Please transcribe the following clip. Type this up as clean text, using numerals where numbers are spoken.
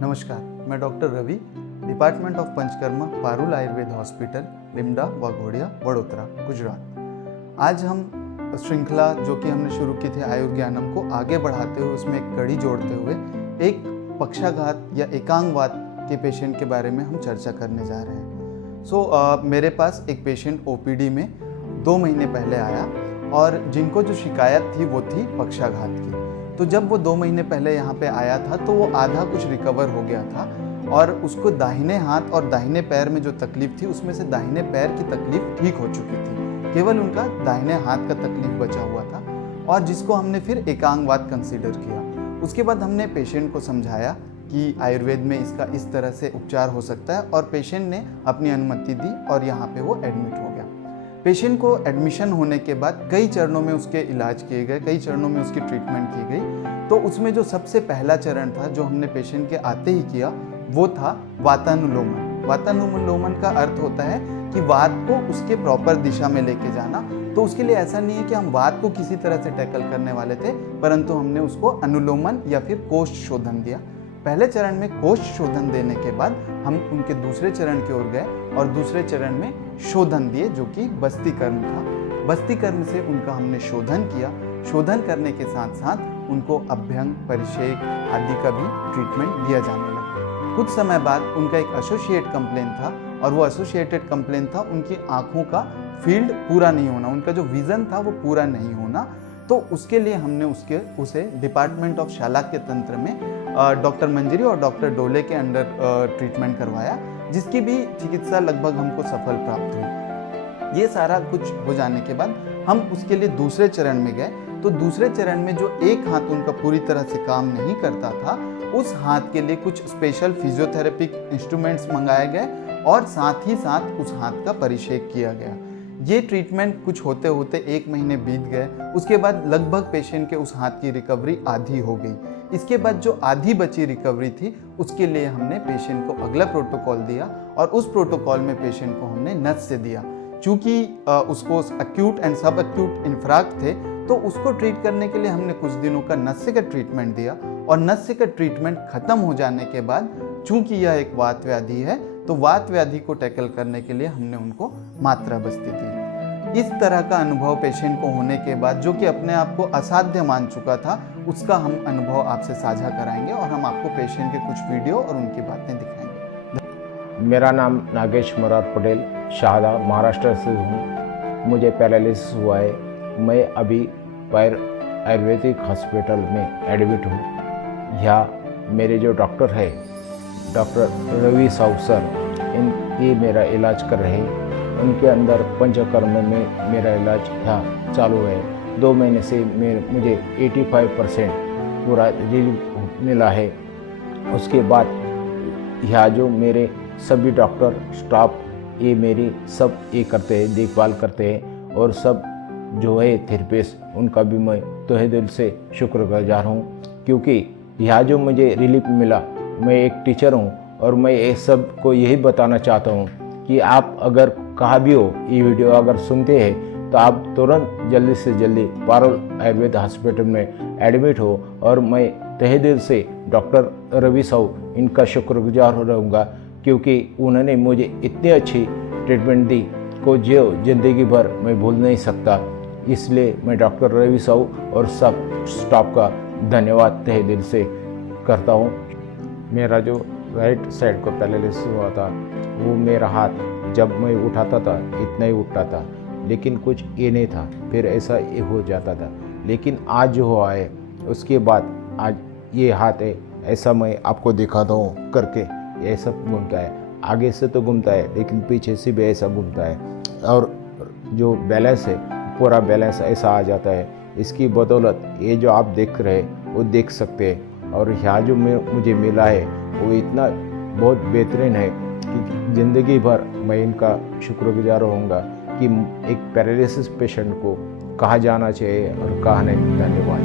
नमस्कार, मैं doctor Ravi, department of Panchakarma, Parul Ayurveda hospital, Limda, Waghodia, Vadodara, Gujarat. आज हम श्रृंखला जो कि हमने शुरू की थी आयुर्ज्ञानम को आगे बढ़ाते हुए उसमें एक कड़ी जोड़ते हुए एक पक्षाघात या एकांगवात के पेशेंट के बारे में हम चर्चा करने जा रहे हैं। मेरे पास एक पेशेंट ओपीडी में 2 महीने पहले आया और जिनको जो शिकायत थी वो थी पक्षाघात की। तो जब वो 2 महीने पहले यहाँ पे आया था तो वो आधा कुछ रिकवर हो गया था और उसको दाहिने हाथ और दाहिने पैर में जो तकलीफ थी उसमें से दाहिने पैर की तकलीफ ठीक हो चुकी थी, केवल उनका दाहिने हाथ का तकलीफ बचा हुआ था और जिसको हमने फिर एकांगवात कंसीडर किया। उसके बाद हमने पेशेंट को समझाया कि आयुर्वेद में इसका इस तरह से उपचार हो सकता है और पेशेंट ने अपनी अनुमति दी और यहाँ पे वो एडमिट हो गया। पेशेंट को एडमिशन होने के बाद कई चरणों में उसके इलाज किए गए, कई चरणों में उसकी ट्रीटमेंट की गई। तो उसमें जो सबसे पहला चरण था जो हमने पेशेंट के आते ही किया वो था वातानुलोमन। वातानुलोमन का अर्थ होता है कि वात को उसके प्रॉपर दिशा में लेके जाना। तो उसके लिए ऐसा नहीं है कि हम वात को किसी तरह से टैकल करने वाले थे, परंतु हमने उसको अनुलोमन या फिर कोष्ठ शोधन दिया। पहले चरण में कोष्ठ शोधन देने के बाद हम उनके दूसरे चरण की ओर गए और दूसरे चरण में शोधन दिए जो कि बस्तीकरण था। बस्तीकरण से उनका हमने शोधन किया। शोधन करने के साथ साथ उनको अभ्यंग, परिषेक आदि का भी ट्रीटमेंट दिया जाने लगा। कुछ समय बाद उनका एक एसोसिएट कंप्लेन था और वो एसोसिएटेड कंप्लेन था उनकी आँखों का फील्ड पूरा नहीं होना, उनका जो विज़न था वो पूरा नहीं होना। तो उसके लिए हमने उसे डिपार्टमेंट ऑफ शालाक्य तंत्र में डॉक्टर मंजरी और डॉक्टर डोले के अंडर ट्रीटमेंट करवाया, जिसकी भी चिकित्सा लगभग हमको सफल प्राप्त हुई। ये सारा कुछ हो जाने के बाद हम उसके लिए दूसरे चरण में गए। तो दूसरे चरण में जो एक हाथ उनका पूरी तरह से काम नहीं करता था, उस हाथ के लिए कुछ स्पेशल फिजियोथेरेपिक इंस्ट्रूमेंट्स मंगाए गए और साथ ही साथ उस हाथ का परिषेक किया गया। ये ट्रीटमेंट कुछ होते होते 1 महीने बीत गए। उसके बाद लगभग पेशेंट के उस हाथ की रिकवरी आधी हो गई। इसके बाद जो आधी बची रिकवरी थी उसके लिए हमने पेशेंट को अगला प्रोटोकॉल दिया और उस प्रोटोकॉल में पेशेंट को हमने नस दिया। चूँकि उसको अक्यूट एंड सब अक्यूट इंफ्राक्ट थे तो उसको ट्रीट करने के लिए हमने कुछ दिनों का नस्य का ट्रीटमेंट दिया और नस्य का ट्रीटमेंट खत्म हो जाने के बाद चूँकि यह एक वात व्याधि है तो वात व्याधि को टैकल करने के लिए हमने उनको मात्रा बस्ती दी। इस तरह का अनुभव पेशेंट को होने के बाद जो कि अपने आप को असाध्य मान चुका था, उसका हम अनुभव आपसे साझा कराएंगे और हम आपको पेशेंट के कुछ वीडियो और उनकी बातें दिखाएंगे। मेरा नाम नागेश मुरार पटेल, शाहदा, महाराष्ट्र से हूँ। मुझे पैरालिसिस हुआ है। मैं अभी पैर आयुर्वेदिक हॉस्पिटल में एडमिट हूँ। यहाँ मेरे जो डॉक्टर है डॉक्टर रवि साहू सर, ये मेरा इलाज कर रहे हैं। उनके अंदर पंचकर्म में मेरा इलाज यहाँ चालू है। 2 महीने से मुझे 85% पूरा रिलीफ मिला है। उसके बाद यहाँ जो मेरे सभी डॉक्टर स्टाफ ये मेरी सब ये करते हैं, देखभाल करते हैं और सब जो है थेरेपिस्ट उनका भी मैं तहे दिल से शुक्रगुजार हूँ, क्योंकि यहाँ जो मुझे रिलीफ मिला, मैं एक टीचर हूँ और मैं ये सब को यही बताना चाहता हूँ कि आप अगर कहाँ भी हो ये वीडियो अगर सुनते हैं तो आप तुरंत जल्दी से जल्दी पारुल आयुर्वेद हॉस्पिटल में एडमिट हो। और मैं तहे दिल से डॉक्टर रवि साहू इनका शुक्रगुजार रहूँगा, क्योंकि उन्होंने मुझे इतनी अच्छी ट्रीटमेंट दी को जो ज़िंदगी भर मैं भूल नहीं सकता। इसलिए मैं डॉक्टर रवि साहू और सब स्टाफ का धन्यवाद तहे दिल से करता हूँ। मेरा जो राइट साइड को पैरालिसिस हुआ था वो मेरा हाथ जब मैं उठाता था इतना ही उठता था, लेकिन कुछ ये नहीं था, फिर ऐसा ये हो जाता था। लेकिन आज जो हुआ है उसके बाद आज ये हाथ है, ऐसा मैं आपको दिखाता हूँ करके, ऐसा घूमता है। आगे से तो घूमता है लेकिन पीछे से भी ऐसा घूमता है और जो बैलेंस है पूरा बैलेंस ऐसा आ जाता है। इसकी बदौलत ये जो आप देख रहे हैं वो देख सकते हैं। और यहाँ जो मुझे मिला है वो इतना बहुत बेहतरीन है कि ज़िंदगी भर मैं इनका शुक्रगुजार रहूँगा कि एक पैरालिसिस पेशेंट को कहाँ जाना चाहिए और कहाँ नहीं। धन्यवाद।